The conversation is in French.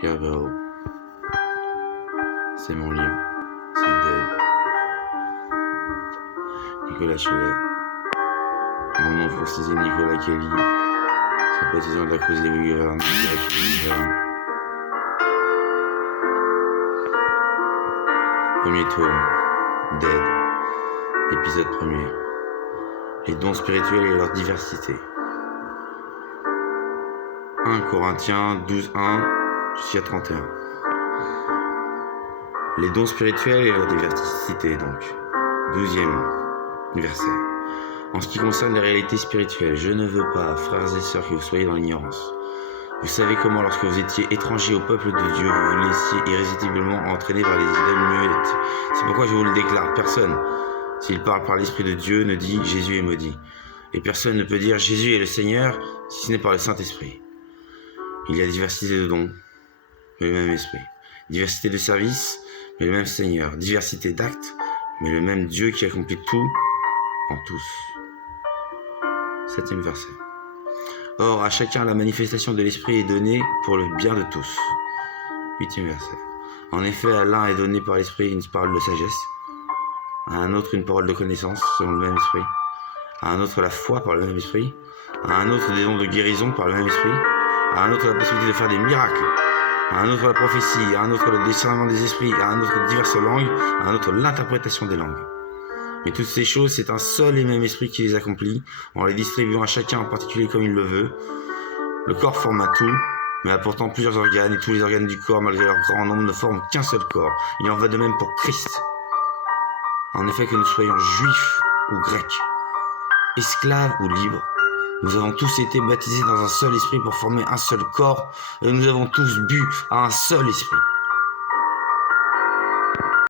Kerberos. C'est mon livre. C'est Dead. Nicolas Cholet. Mon nom francisé Nicolas Kelly. Sympathisant de la cause des Wyverns. Premier tome. Dead. Épisode 1er. Les dons spirituels et leur diversité. 1 Corinthiens 12:1 jusqu'à 31. Les dons spirituels et leur diversité, donc. 12e verset. En ce qui concerne les réalités spirituelles, je ne veux pas, frères et sœurs, que vous soyez dans l'ignorance. Vous savez comment, lorsque vous étiez étrangers au peuple de Dieu, vous vous laissiez irrésistiblement entraîner par les idoles muettes. C'est pourquoi je vous le déclare, personne, s'il parle par l'Esprit de Dieu, ne dit « Jésus est maudit ». Et personne ne peut dire « Jésus est le Seigneur » si ce n'est par le Saint-Esprit. Il y a diversité de dons, mais le même Esprit. Diversité de services, mais le même Seigneur. Diversité d'actes, mais le même Dieu qui accomplit tout en tous. 7e verset. Or, à chacun, la manifestation de l'Esprit est donnée pour le bien de tous. 8e verset. En effet, à l'un est donné par l'Esprit une parole de sagesse, à un autre une parole de connaissance selon le même Esprit, à un autre la foi par le même Esprit, à un autre des dons de guérison par le même Esprit, à un autre la possibilité de faire des miracles, à un autre la prophétie, à un autre le discernement des esprits, à un autre diverses langues, à un autre l'interprétation des langues. Mais toutes ces choses, c'est un seul et même esprit qui les accomplit, en les distribuant à chacun en particulier comme il le veut. Le corps forme un tout, mais a pourtant plusieurs organes, et tous les organes du corps, malgré leur grand nombre, ne forment qu'un seul corps. Il en va de même pour Christ. En effet, que nous soyons juifs ou grecs, esclaves ou libres, nous avons tous été baptisés dans un seul esprit pour former un seul corps, et nous avons tous bu à un seul esprit.